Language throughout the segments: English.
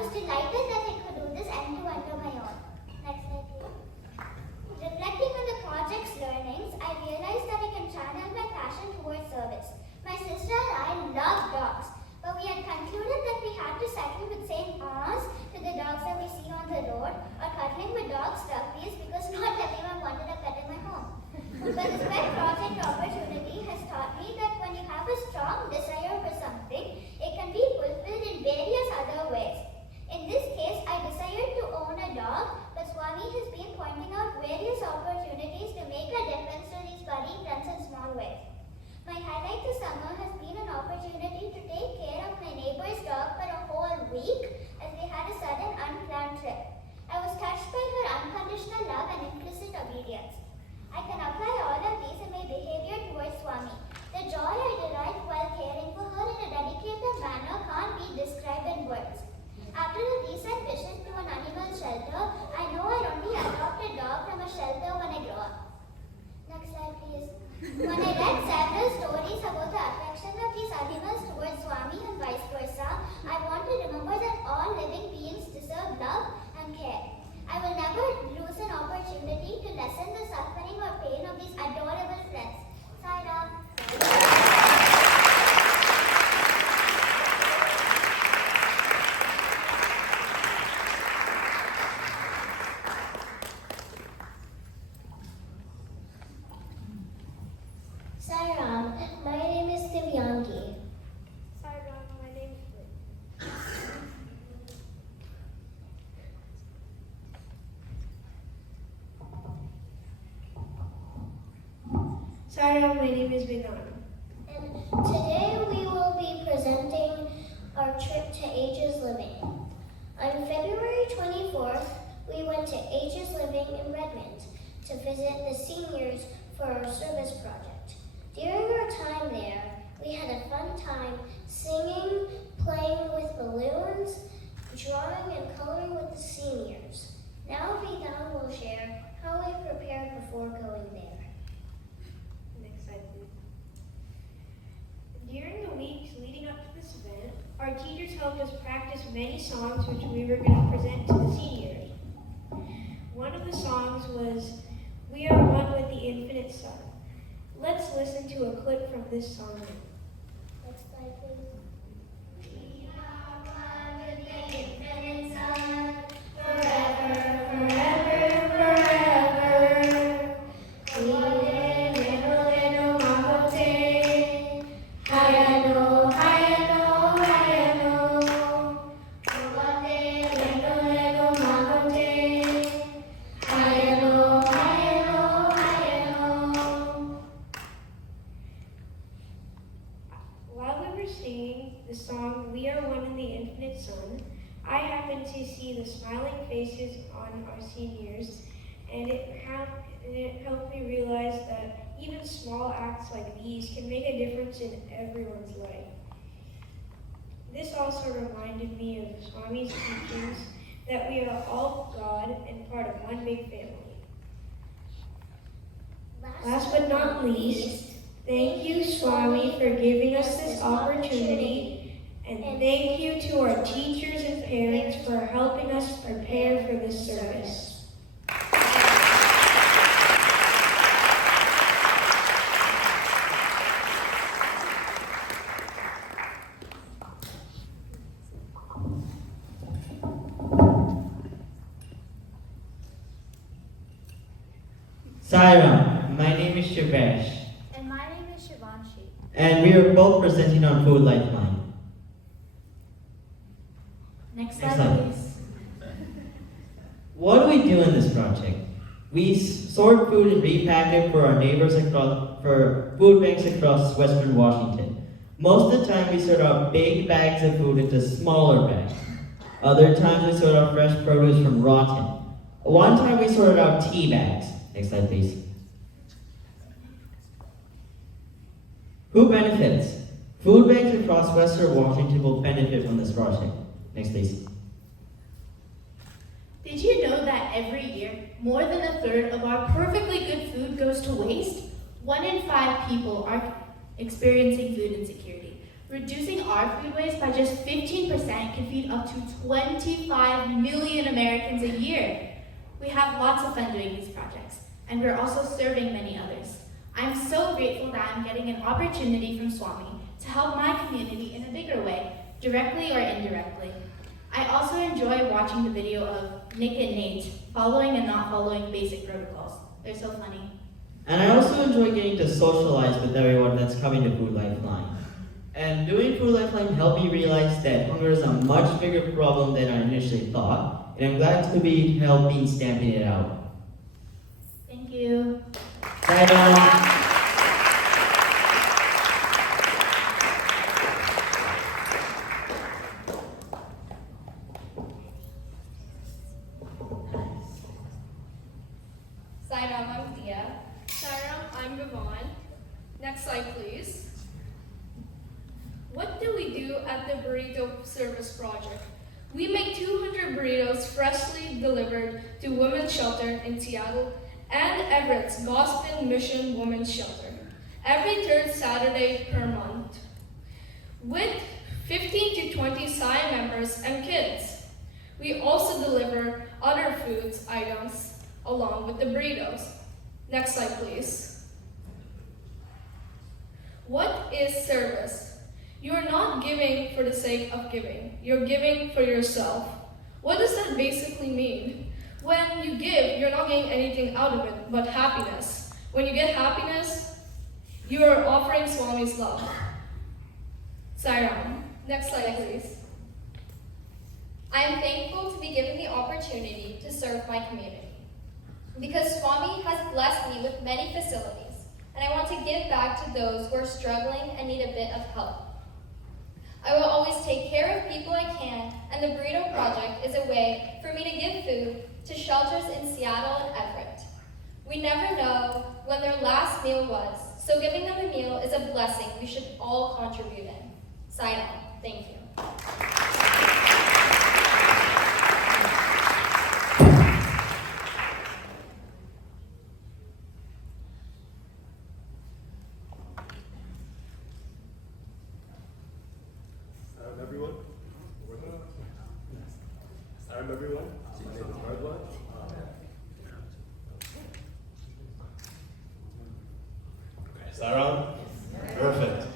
was delighted that I could do this end-to-end on my own. Next slide, please. Reflecting on the project's learnings, I realized that I can channel my passion towards service. My sister and I love dogs, but we had concluded that we had to settle with saying "awws" to the dogs that we see on the road, or cuddling with dogs puppies because not everyone wanted a pet in my home. But this pet project opportunity has taught me that when you have a strong desire for something, it can be fulfilled in various other ways. In this case, I desired to own a dog, but Swami has been pointing out various opportunities to make a difference to these furry friends in small ways. My highlight this summer has been an opportunity to take care of my neighbor's dog for a whole week as we had a sudden unplanned trip. I was touched by her unconditional love and implicit obedience. I can apply all of these in my behavior towards Swami. The joy I derived while caring for her in a dedicated manner can't be described in words. After a recent visit to an animal shelter, I know I'd only adopt a dog from a shelter when I grow up. Next slide, please. When I read several stories about the affection of these animals towards Swami and vice versa, I want to remember that all living beings deserve love and care. I will never lose an opportunity to lessen the suffering or pain of these adorable friends. Sai Ram. Sai Ram, my name is Divyangi. Sai Ram, my name is Liz. Sai Ram, my name is Vinan. And today we will be presenting our trip to Ages Living. On February 24th, we went to Ages Living in Redmond to visit the seniors for our service project. During our time there, we had a fun time singing, playing with balloons, drawing and coloring with the seniors. Now Vidan will share how we prepared before going there. Next slide, please. During the weeks leading up to this event, our teachers helped us practice many songs which we were going to present to the seniors. One of the songs was "We Are One with the Infinite Sun." Let's listen to a clip from this song. Next slide, please. We are one with the infinite sun, forever, forever, forever. Little, little makote, hayano, hayano, hayano. Little, little makote, hayano, hayano, hayano. While we were singing the song "We Are One in the Infinite Sun," I happened to see the smiling faces on our seniors, and it helped me realize that even small acts like these can make a difference in everyone's life. This also reminded me of Swami's teachings that we are all God and part of one big family. Last but not least, thank you, Swami, for giving us this opportunity, and thank you to our teachers and parents for helping us prepare for this service. Sai Ram, my name is Shivesh, And my name is Shivanshi. and we are both presenting on Food Lifeline. Next Next slide, slide. please. What do we do in this project? We sort food and repack it for our neighbors for food banks across Western Washington. Most of the time, we sort out big bags of food into smaller bags. Other times, we sort out fresh produce from rotten. One time, we sorted out tea bags. Next slide, please. Who benefits? Food banks across Western Washington will benefit from this project. Next, please. Did you know that every year, more than a third of our perfectly good food goes to waste? 1 in 5 people are experiencing food insecurity. Reducing our food waste by just 15% can feed up to 25 million Americans a year. We have lots of fun doing these projects, and we're also serving many others. I'm so grateful that I'm getting an opportunity from Swami to help my community in a bigger way, directly or indirectly. I also enjoy watching the video of Nick and Nate following and not following basic protocols. They're so funny. And I also enjoy getting to socialize with everyone that's coming to Food Lifeline. And doing Food Lifeline helped me realize that hunger is a much bigger problem than I initially thought, and I'm glad to be helping stamping it out. Thank you. Bye. Sairam, I'm Dia. Sairam, I'm Vivon. Next slide, please. What do we do at the Burrito Service Project? We make 200 burritos freshly delivered to Women's Shelter in Seattle and Everett's Gospel Mission Women's Shelter every third Saturday per month, with 15 to 20 Sai members and kids. We also deliver other foods items along with the burritos. Next slide, please. What is service? You are not giving for the sake of giving. You're giving for yourself. What does that basically mean? When you give, you're not getting anything out of it but happiness. When you get happiness, you are offering Swami's love. Sairam. Next slide, please. I am thankful to be given the opportunity to serve my community, because Swami has blessed me with many facilities, and I want to give back to those who are struggling and need a bit of help. I will always take care of people I can, and the Burrito Project is a way for me to give food to shelters in Seattle and Everett. We never know when their last meal was, so giving them a meal is a blessing we should all contribute in. Sign on. Thank you. Everyone. Everyone. My name is Bardwaj. Saram? Perfect.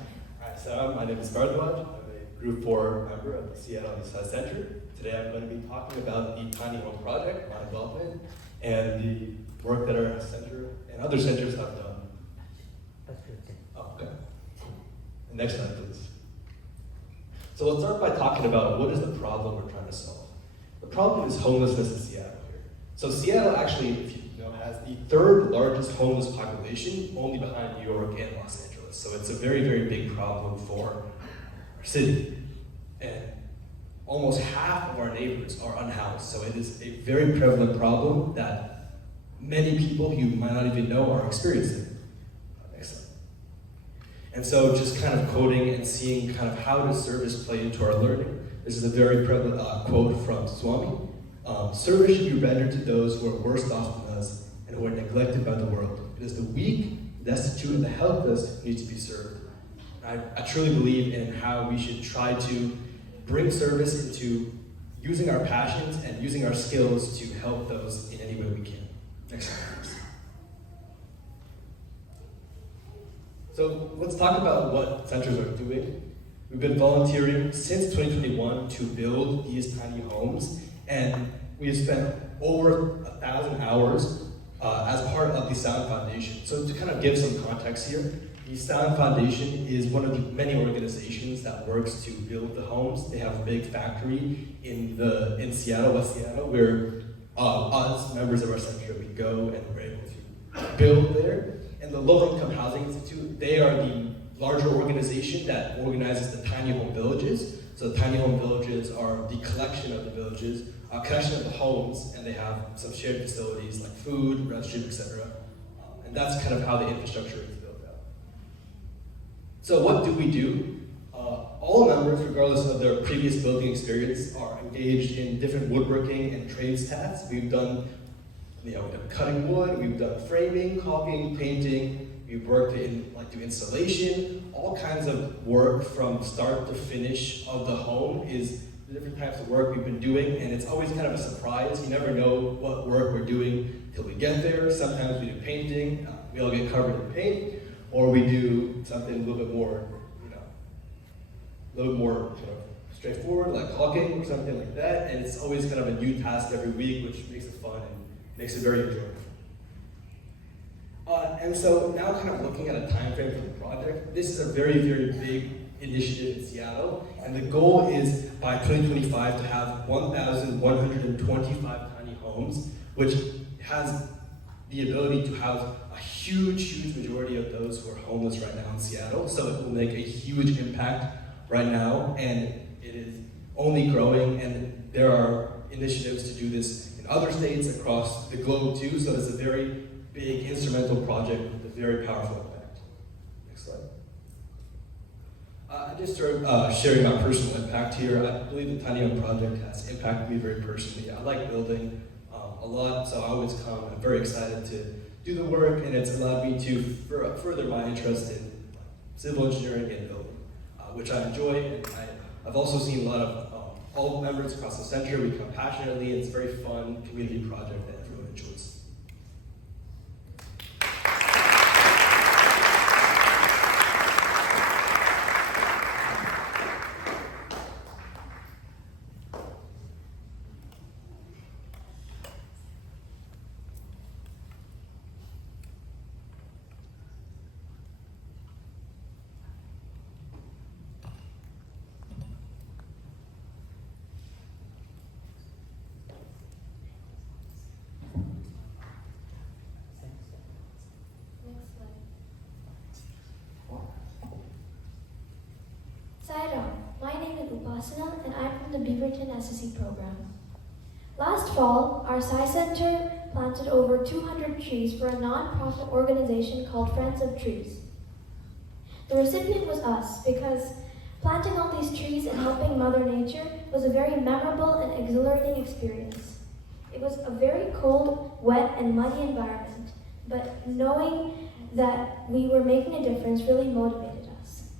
Alright, Saram, my name is Bardwaj. I'm a Group 4 member of the Seattle Eastside Center. Today I'm going to be talking about the Tiny Home Project, my involvement, and the work that our center and other centers have done. Oh, okay. Next slide, please. So let's start by talking about what is the problem we're trying to solve. The problem is homelessness in Seattle here. So Seattle actually, if you know, has the third largest homeless population, only behind New York and Los Angeles. So it's a very, very big problem for our city. And almost half of our neighbors are unhoused. So it is a very prevalent problem that many people you might not even know are experiencing. Next slide. And so just kind of quoting and seeing kind of how does service play into our learning. This is a very prevalent quote from Swami. Service should be rendered to those who are worse off than us and who are neglected by the world. It is the weak, destitute, and the helpless who need to be served. I truly believe in how we should try to bring service into using our passions and using our skills to help those in any way we can. Next slide, please. So let's talk about what centers are doing. We've been volunteering since 2021 to build these tiny homes, and we have spent over 1,000 hours as part of the Sound Foundation. So to kind of give some context here, the Sound Foundation is one of the many organizations that works to build the homes. They have a big factory in Seattle, West Seattle, where us, members of our center, we go and we're able to build there. And the Low Income Housing Institute, they are the larger organization that organizes the tiny home villages. So the tiny home villages are the collection of the villages, a collection of the homes, and they have some shared facilities like food, restroom, etc. And that's kind of how the infrastructure is built out. So what do we do? All members, regardless of their previous building experience, are engaged in different woodworking and trades tasks. We've done, we've done cutting wood, we've done framing, caulking, painting, We work to do installation, all kinds of work from start to finish of the home is the different types of work we've been doing, and it's always kind of a surprise. You never know what work we're doing till we get there. Sometimes we do painting, we all get covered in paint, or we do something a little bit more, kind of straightforward, like caulking or something like that, and it's always kind of a new task every week, which makes it fun and makes it very enjoyable. And so now kind of looking at a time frame for the project, this is a very, very big initiative in Seattle, and the goal is by 2025 to have 1,125 tiny homes, which has the ability to house a huge majority of those who are homeless right now in Seattle. So it will make a huge impact right now, and it is only growing, and there are initiatives to do this in other states across the globe too, so it's a very big instrumental project with a very powerful impact. Next slide. I just started sharing my personal impact here. I believe the Tiny Home Project has impacted me very personally. I like building a lot, so I always come. I'm very excited to do the work, and it's allowed me to further my interest in civil engineering and building, which I enjoy. And I've also seen a lot of all members across the center. We come passionately. It's a very fun community project that everyone enjoys. Sairam, my name is Upasana and I'm from the Beaverton SSE program. Last fall, our Sai Center planted over 200 trees for a non-profit organization called Friends of Trees. The recipient was us because planting all these trees and helping Mother Nature was a very memorable and exhilarating experience. It was a very cold, wet, and muddy environment, but knowing that we were making a difference really motivated us.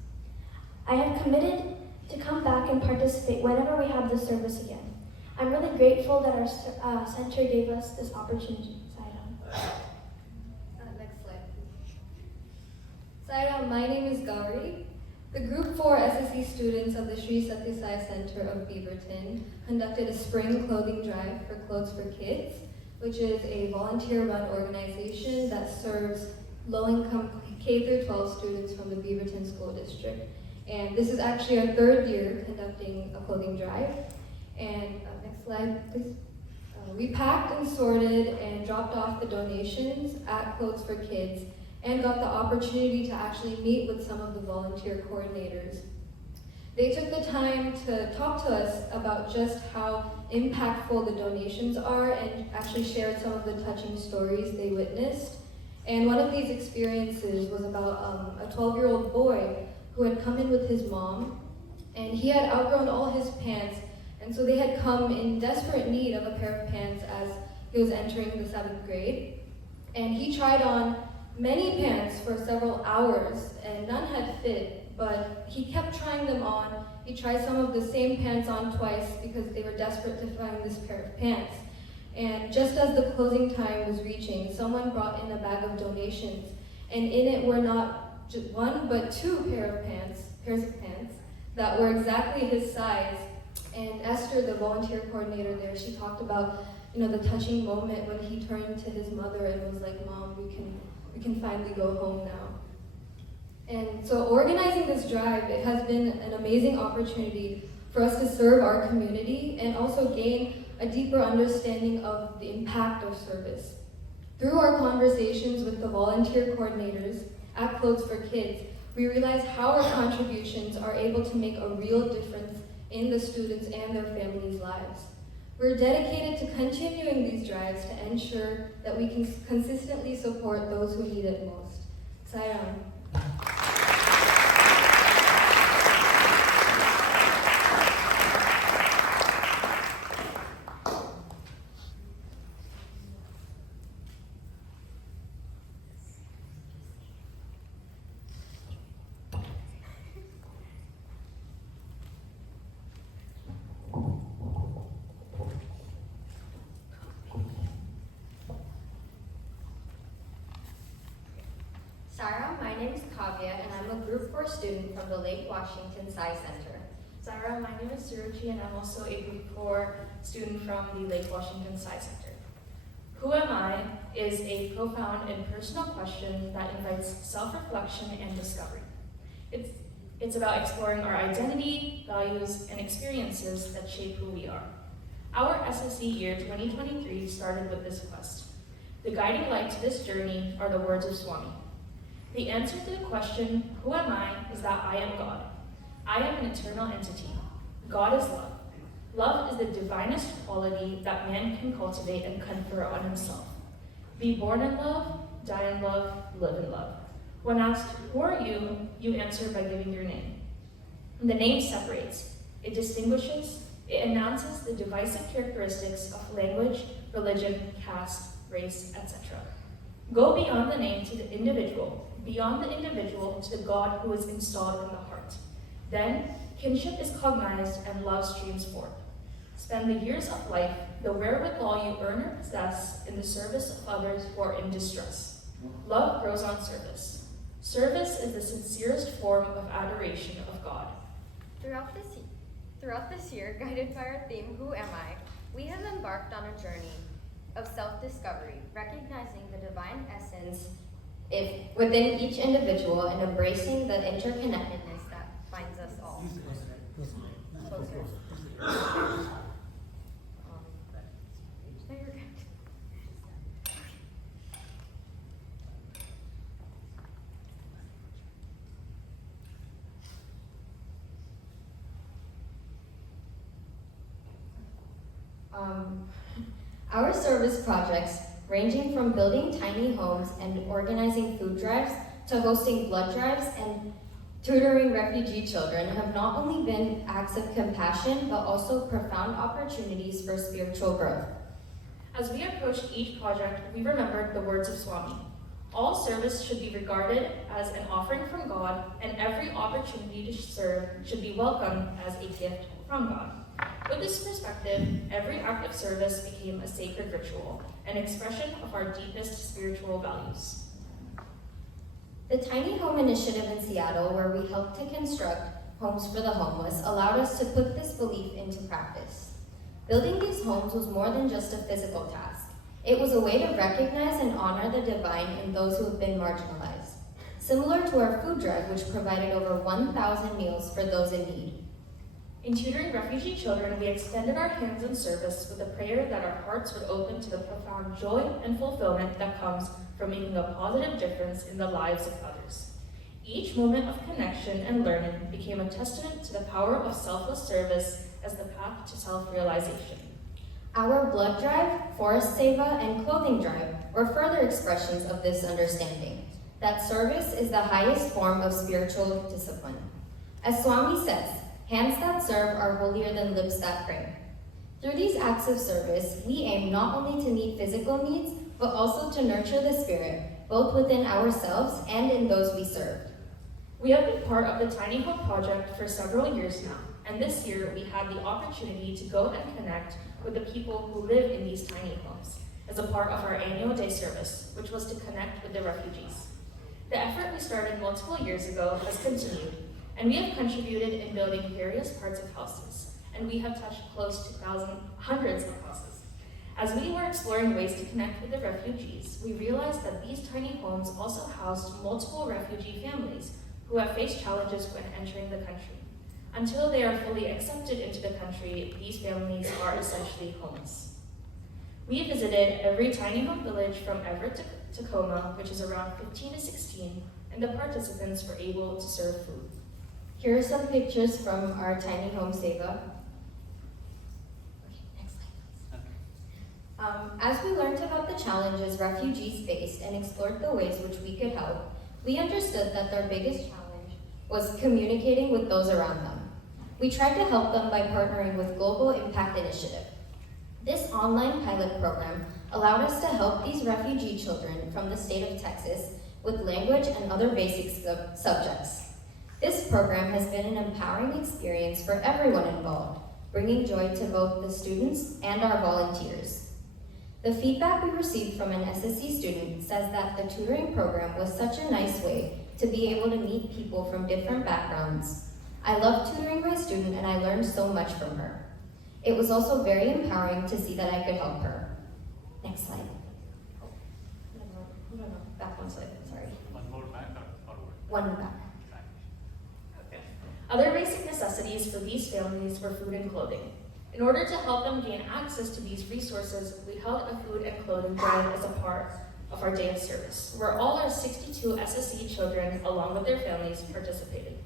I have committed to come back and participate whenever we have this service again. I'm really grateful that our center gave us this opportunity. Next slide, please. Sairam, my name is Gauri. The Group 4 SSE students of the Sri Sathya Sai Center of Beaverton conducted a spring clothing drive for Clothes for Kids, which is a volunteer-run organization that serves low-income K-12 students from the Beaverton School District. And this is actually our third year conducting a clothing drive. And next slide, please. We packed and sorted and dropped off the donations at Clothes for Kids and got the opportunity to actually meet with some of the volunteer coordinators. They took the time to talk to us about just how impactful the donations are and actually shared some of the touching stories they witnessed. And one of these experiences was about a 12-year-old boy who had come in with his mom, and he had outgrown all his pants, and so they had come in desperate need of a pair of pants as he was entering the 7th grade. And he tried on many pants for several hours, and none had fit, but he kept trying them on. He tried some of the same pants on twice because they were desperate to find this pair of pants. And just as the closing time was reaching, someone brought in a bag of donations, and in it were not just one, but two pairs of pants that were exactly his size. And Esther, the volunteer coordinator there, she talked about, the touching moment when he turned to his mother and was like, "Mom, we can finally go home now." And so organizing this drive, it has been an amazing opportunity for us to serve our community and also gain a deeper understanding of the impact of service. Through our conversations with the volunteer coordinators at Clothes for Kids, we realize how our contributions are able to make a real difference in the students and their families' lives. We're dedicated to continuing these drives to ensure that we can consistently support those who need it most. Sairam. name is Kavya, and I'm a Group 4 student from the Lake Washington Sai Center. Zara, my name is Suruchi, and I'm also a Group 4 student from the Lake Washington Sai Center. Who am I is a profound and personal question that invites self-reflection and discovery. It's about exploring our identity, values, and experiences that shape who we are. Our SSE year 2023 started with this quest. The guiding light to this journey are the words of Swami. The answer to the question, who am I, is that I am God. I am an eternal entity. God is love. Love is the divinest quality that man can cultivate and confer on himself. Be born in love, die in love, live in love. When asked, who are you, you answer by giving your name. The name separates, it distinguishes, it announces the divisive characteristics of language, religion, caste, race, etc. Go beyond the name to the individual, beyond the individual to the God who is installed in the heart. Then, kinship is cognized and love streams forth. Spend the years of life, the wherewithal you earn or possess, in the service of others who are in distress. Love grows on service. Service is the sincerest form of adoration of God. Throughout this year, guided by our theme, Who Am I?, we have embarked on a journey of self-discovery, recognizing the divine essence within each individual and embracing the interconnectedness that binds us all. Closer. Our service projects, ranging from building tiny homes and organizing food drives to hosting blood drives and tutoring refugee children, have not only been acts of compassion, but also profound opportunities for spiritual growth. As we approached each project, we remembered the words of Swami. All service should be regarded as an offering from God, and every opportunity to serve should be welcomed as a gift from God. With this perspective, every act of service became a sacred ritual, an expression of our deepest spiritual values. The Tiny Home Initiative in Seattle, where we helped to construct homes for the homeless, allowed us to put this belief into practice. Building these homes was more than just a physical task. It was a way to recognize and honor the divine in those who have been marginalized, similar to our food drive, which provided over 1,000 meals for those in need. In tutoring refugee children, we extended our hands in service with a prayer that our hearts would open to the profound joy and fulfillment that comes from making a positive difference in the lives of others. Each moment of connection and learning became a testament to the power of selfless service as the path to self-realization. Our blood drive, forest seva, and clothing drive were further expressions of this understanding, that service is the highest form of spiritual discipline. As Swami says, hands that serve are holier than lips that pray. Through these acts of service, we aim not only to meet physical needs, but also to nurture the spirit, both within ourselves and in those we serve. We have been part of the Tiny Home Project for several years now, and this year we had the opportunity to go and connect with the people who live in these tiny homes as a part of our annual day service, which was to connect with the refugees. The effort we started multiple years ago has continued, and we have contributed in building various parts of houses, and we have touched close to hundreds of houses. As we were exploring ways to connect with the refugees, we realized that these tiny homes also housed multiple refugee families who have faced challenges when entering the country. Until they are fully accepted into the country, these families are essentially homeless. We visited every tiny home village from Everett to Tacoma, which is around 15 to 16, and the participants were able to serve food. Here are some pictures from our tiny home seva. Next slide. As we learned about the challenges refugees faced and explored the ways which we could help, we understood that their biggest challenge was communicating with those around them. We tried to help them by partnering with Global Impact Initiative. This online pilot program allowed us to help these refugee children from the state of Texas with language and other basic subjects. This program has been an empowering experience for everyone involved, bringing joy to both the students and our volunteers. The feedback we received from an SSE student says that the tutoring program was such a nice way to be able to meet people from different backgrounds. I loved tutoring my student and I learned so much from her. It was also very empowering to see that I could help her. Next slide. No, back one slide, sorry. One more back or forward? One back. Okay. Other basic necessities for these families were food and clothing. In order to help them gain access to these resources, we held a food and clothing drive as a part of our day of service, where all our 62 SSE children, along with their families, participated.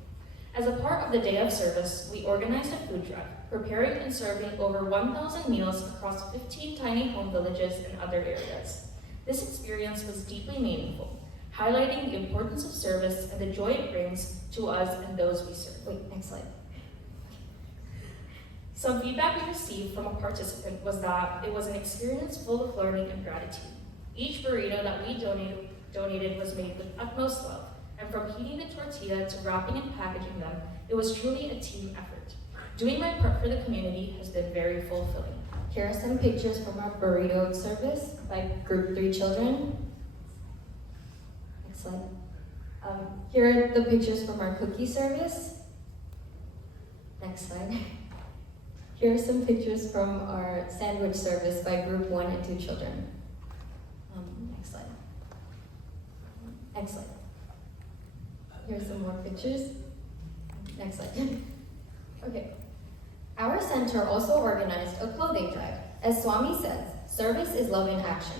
As a part of the day of service, we organized a food drive, preparing and serving over 1,000 meals across 15 tiny home villages and other areas. This experience was deeply meaningful, highlighting the importance of service and the joy it brings to us and those we serve. Wait, next slide. Some feedback we received from a participant was that it was an experience full of learning and gratitude. Each burrito that we donated was made with utmost love, and from heating the tortilla to wrapping and packaging them, it was truly a team effort. Doing my part for the community has been very fulfilling. Here are some pictures from our burrito service by Group 3 children. Next slide. Here are the pictures from our cookie service. Next slide. Here are some pictures from our sandwich service by Group 1 and 2 children. Next slide. Next slide. Here's some more pictures. Next slide. Okay. Our center also organized a clothing drive. As Swami says, service is love in action.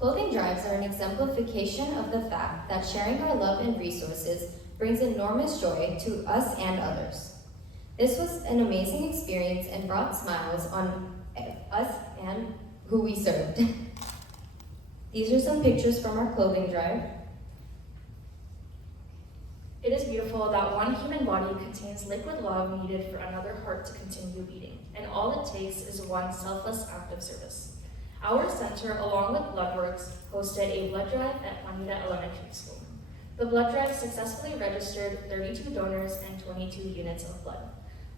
Clothing drives are an exemplification of the fact that sharing our love and resources brings enormous joy to us and others. This was an amazing experience and brought smiles on us and who we served. These are some pictures from our clothing drive. It is beautiful that one human body contains liquid love needed for another heart to continue beating, and all it takes is one selfless act of service. Our center, along with Bloodworks, hosted a blood drive at Juanita Elementary School. The blood drive successfully registered 32 donors and 22 units of blood.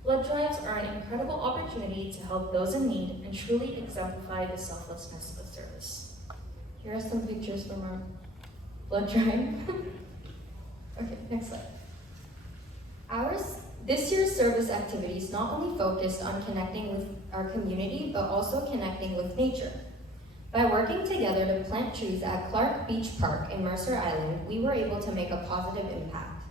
Blood drives are an incredible opportunity to help those in need and truly exemplify the selflessness of service. Here are some pictures from our blood drive. Okay, next slide. This year's service activities not only focused on connecting with our community, but also connecting with nature. By working together to plant trees at Clark Beach Park in Mercer Island, we were able to make a positive impact.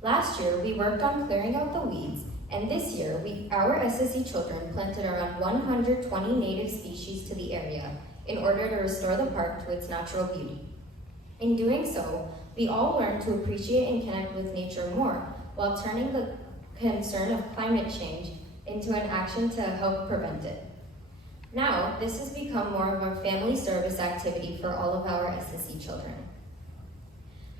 Last year, we worked on clearing out the weeds, and this year, our SSE children planted around 120 native species to the area in order to restore the park to its natural beauty. In doing so, we all learned to appreciate and connect with nature more, while turning the concern of climate change into an action to help prevent it. Now, this has become more of a family service activity for all of our SSE children.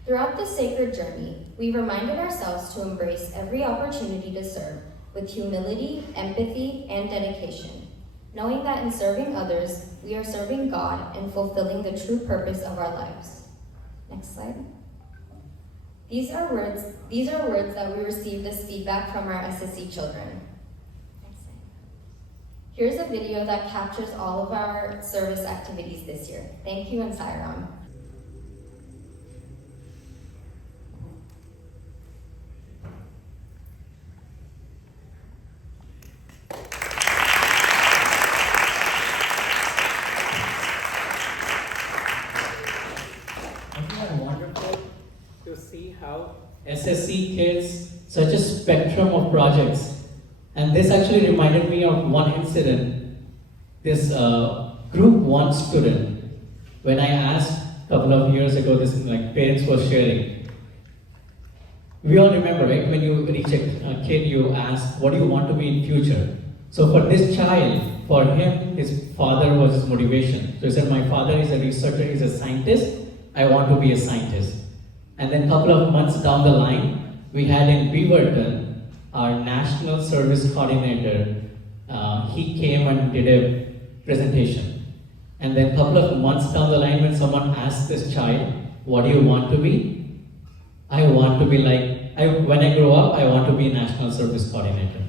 Throughout this sacred journey, we reminded ourselves to embrace every opportunity to serve with humility, empathy, and dedication, knowing that in serving others, we are serving God and fulfilling the true purpose of our lives. Next slide. These are words that we received as feedback from our SSE children. Next slide. Here's a video that captures all of our service activities this year. Thank you, and Sairam. Wonderful to see how SSC kids, such a spectrum of projects. And this actually reminded me of one incident. This group 1 student, when I asked a couple of years ago, this like parents were sharing. We all remember, right? When you reach a kid, you ask, what do you want to be in future? So for this child, for him, his father was his motivation. So he said, my father is a researcher, he's a scientist. I want to be a scientist. And then a couple of months down the line, we had in Beaverton, our national service coordinator, he came and did a presentation. And then a couple of months down the line, when someone asked this child, what do you want to be? I want to be like, when I grow up, I want to be a national service coordinator.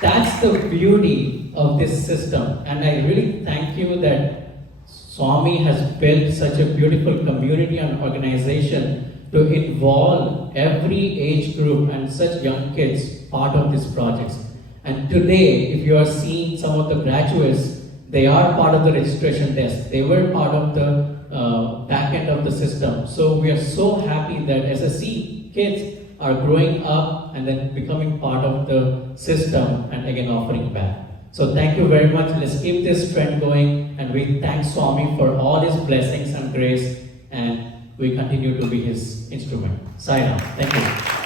That's the beauty of this system, and I really thank you that Swami has built such a beautiful community and organization to involve every age group and such young kids part of these projects. And today, if you are seeing some of the graduates, they are part of the registration desk. They were part of the back end of the system. So we are so happy that SSC kids are growing up and then becoming part of the system and again offering back. So thank you very much. Let's keep this trend going, and we thank Swami for all his blessings and grace, and we continue to be his instrument. Sai Ram. Thank you.